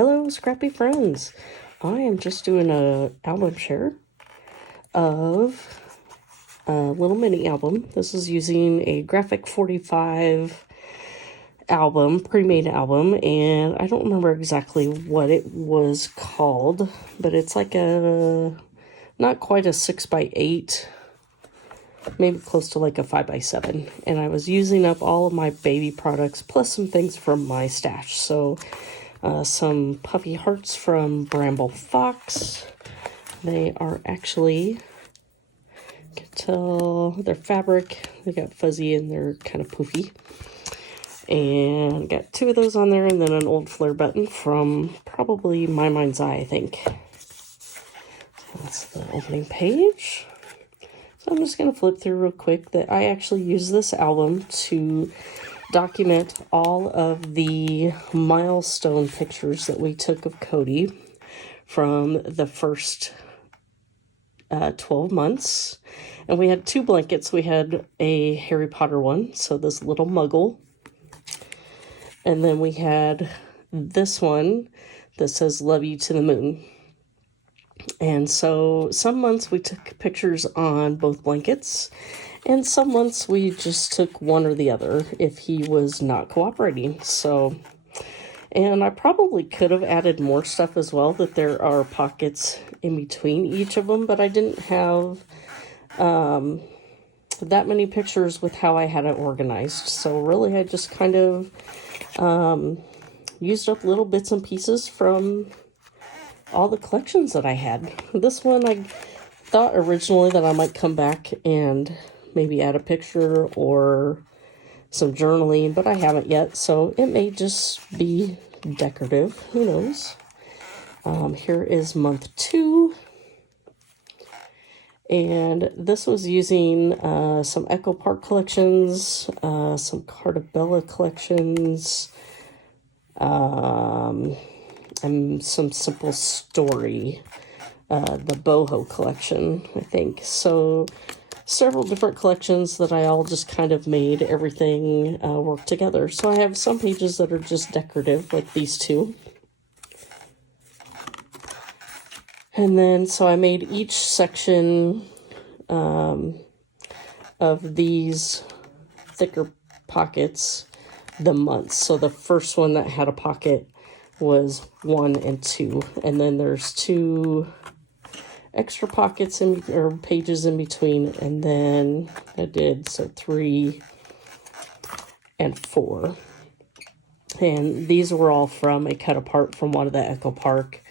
Hello, scrappy friends. I am just doing a album share of a little mini album. This is using a Graphic 45 album, pre-made album, and I don't remember exactly what it was called, but it's like a, not quite a 6x8, maybe close to like a 5x7, and I was using up all of my baby products plus some things from my stash. So some puffy hearts from Bramble Fox. They are actually, you can tell they're fabric. They got fuzzy and they're kind of poofy. And got 2 of those on there, and then an old flare button from probably My Mind's Eye, I think. So that's the opening page. So I'm just going to flip through real quick that I actually use this album to document all of the milestone pictures that we took of Cody from the first 12 months. And we had 2 blankets. We had a Harry Potter one, so this little muggle. And then we had this one that says "Love You to the Moon." And so some months we took pictures on both blankets, and some months we just took one or the other if he was not cooperating. So, and I probably could have added more stuff as well, that there are pockets in between each of them, but I didn't have that many pictures with how I had it organized. So really I just kind of used up little bits and pieces from all the collections that I had. This one I thought originally that I might come back and maybe add a picture or some journaling, but I haven't yet, so it may just be decorative. Who knows? Here is month 2. And this was using some Echo Park collections, some Cartabella collections, and some Simple Story, the Boho collection, I think. So several different collections that I all just kind of made everything work together. So I have some pages that are just decorative, like these 2. And then, so I made each section of these thicker pockets the months. So the first one that had a pocket was 1 and 2. And then there's 2 extra pockets or pages in between. And then I did, so 3 and 4. And these were all from a cut apart from one of the Echo Park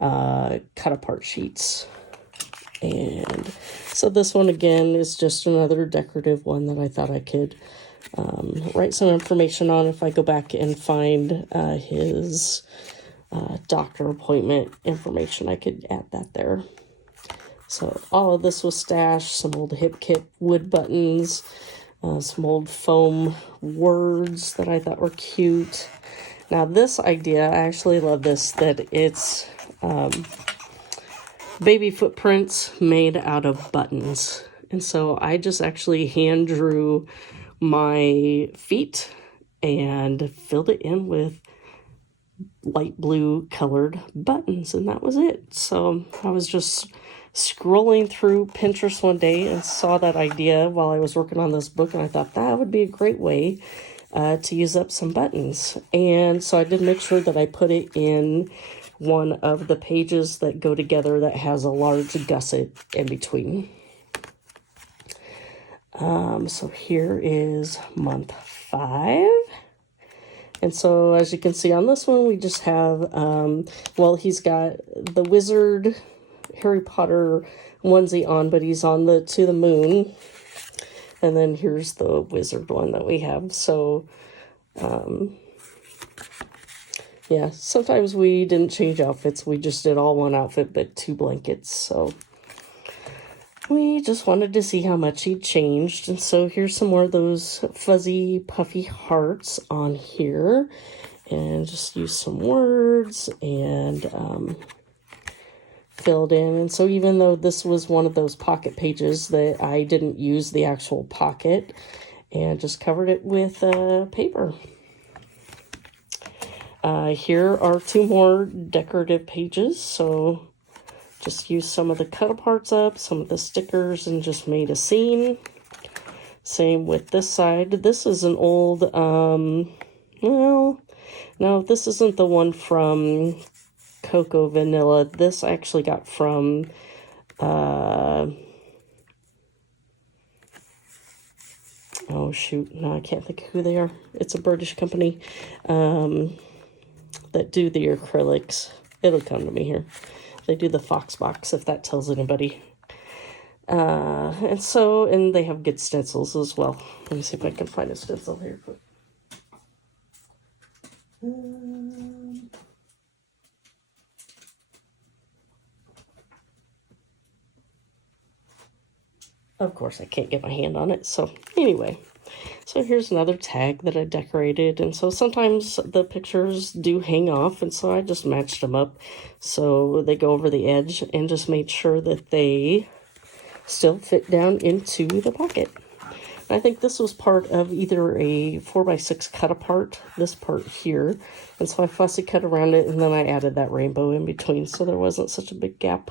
cut apart sheets. And so this one again is just another decorative one that I thought I could write some information on if I go back and find his doctor appointment information. I could add that there. So all of this was stashed, some old Hip Kit wood buttons, some old foam words that I thought were cute. Now this idea, I actually love this, that it's baby footprints made out of buttons. And so I just actually hand drew my feet and filled it in with light blue colored buttons, and that was it. So I was just scrolling through Pinterest one day and saw that idea while I was working on this book, and I thought that would be a great way to use up some buttons. And so I did make sure that I put it in one of the pages that go together that has a large gusset in between. So here is month 5. And so as you can see on this one, we just have, well, he's got the wizard Harry Potter onesie on, but he's on the To the Moon. And then here's the wizard one that we have. So, yeah, sometimes we didn't change outfits. We just did all one outfit, but 2 blankets. So we just wanted to see how much he changed. And so here's some more of those fuzzy, puffy hearts on here. And just use some words and filled in. And so even though this was one of those pocket pages that I didn't use the actual pocket, and just covered it with paper. Here are 2 more decorative pages, so just used some of the cut-aparts up, some of the stickers, and just made a scene. Same with this side. This is an old, well, no, this isn't the one from Cocoa Vanilla. This I actually got from, oh shoot, no, I can't think of who they are. It's a British company, that do the acrylics. It'll come to me here. They do the Fox box, if that tells anybody. And they have good stencils as well. Let me see if I can find a stencil here. Of course, I can't get my hand on it. So anyway, so here's another tag that I decorated. And so sometimes the pictures do hang off. And so I just matched them up so they go over the edge and just made sure that they still fit down into the pocket. I think this was part of either a 4x6 cut apart, this part here. And so I fussy cut around it and then I added that rainbow in between so there wasn't such a big gap.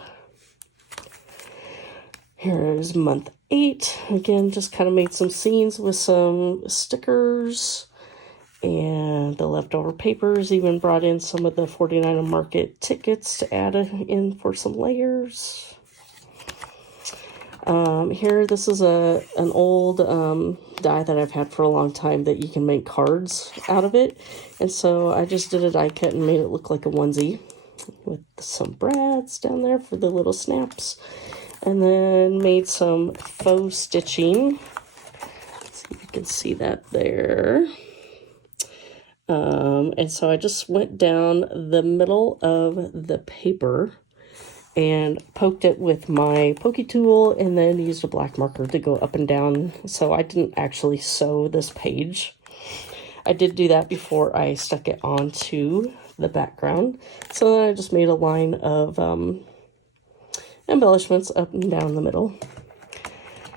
Here is month 8. Again, just kind of made some scenes with some stickers and the leftover papers. Even brought in some of the 49 Market tickets to add in for some layers. Here, this is an old die that I've had for a long time that you can make cards out of it. And so I just did a die cut and made it look like a onesie with some brads down there for the little snaps. And then made some faux stitching. Let's see if you can see that there. And so I just went down the middle of the paper and poked it with my pokey tool and then used a black marker to go up and down. So I didn't actually sew this page. I did do that before I stuck it onto the background. So then I just made a line of embellishments up and down the middle.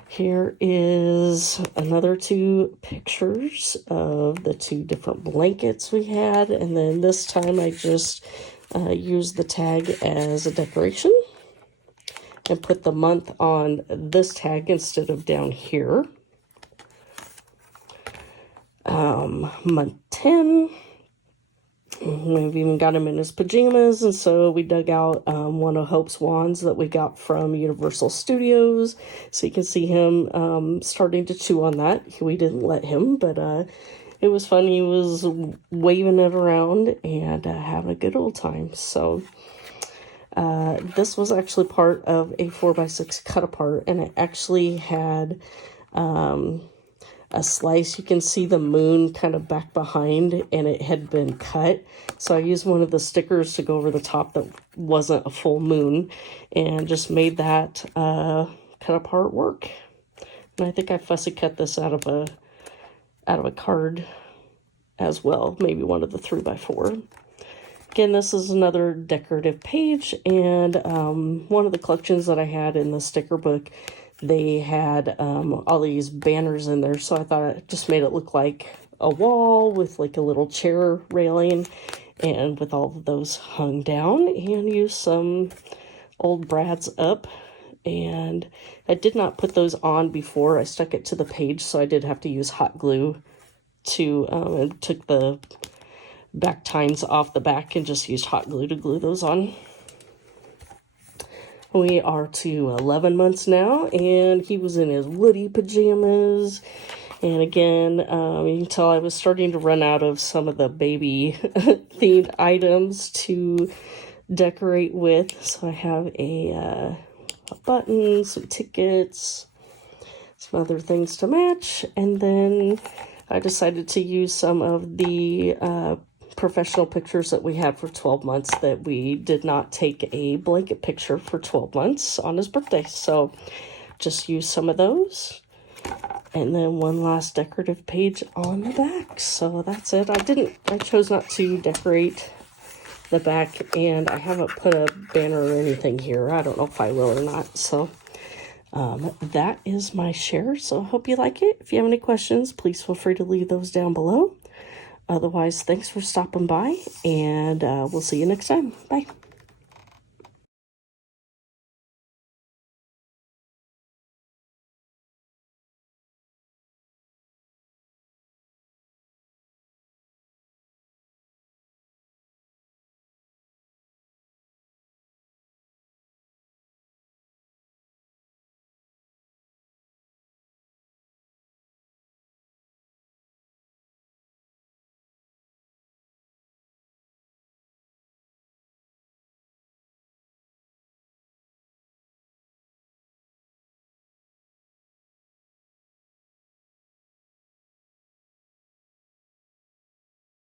Here is another 2 pictures of the 2 different blankets we had. And then this time I just use the tag as a decoration and put the month on this tag instead of down here. Month 10, we've even got him in his pajamas, and so we dug out one of Hope's wands that we got from Universal Studios, so you can see him starting to chew on that. We didn't let him, but it was fun. He was waving it around and having a good old time. So this was actually part of a 4x6 cut apart, and it actually had a slice. You can see the moon kind of back behind, and it had been cut. So I used one of the stickers to go over the top that wasn't a full moon, and just made that cut apart work. And I think I fussy cut this out of a card as well, maybe one of the 3x4. Again, this is another decorative page, and one of the collections that I had in the sticker book, they had all these banners in there, so I thought it just made it look like a wall with like a little chair railing, and with all of those hung down, and used some old brads up. And I did not put those on before I stuck it to the page, so I did have to use hot glue to, and took the back tines off the back and just used hot glue to glue those on. We are to 11 months now, and he was in his Woody pajamas. And again, you can tell I was starting to run out of some of the baby themed items to decorate with. So I have a button, some tickets, some other things to match. And then I decided to use some of the professional pictures that we had for 12 months that we did not take a blanket picture for 12 months on his birthday. So just use some of those. And then one last decorative page on the back. So that's it. I chose not to decorate the back, and I haven't put a banner or anything here. I don't know if I will or not. So that is my share. So I hope you like it. If you have any questions, please feel free to leave those down below. Otherwise, thanks for stopping by, and we'll see you next time. Bye.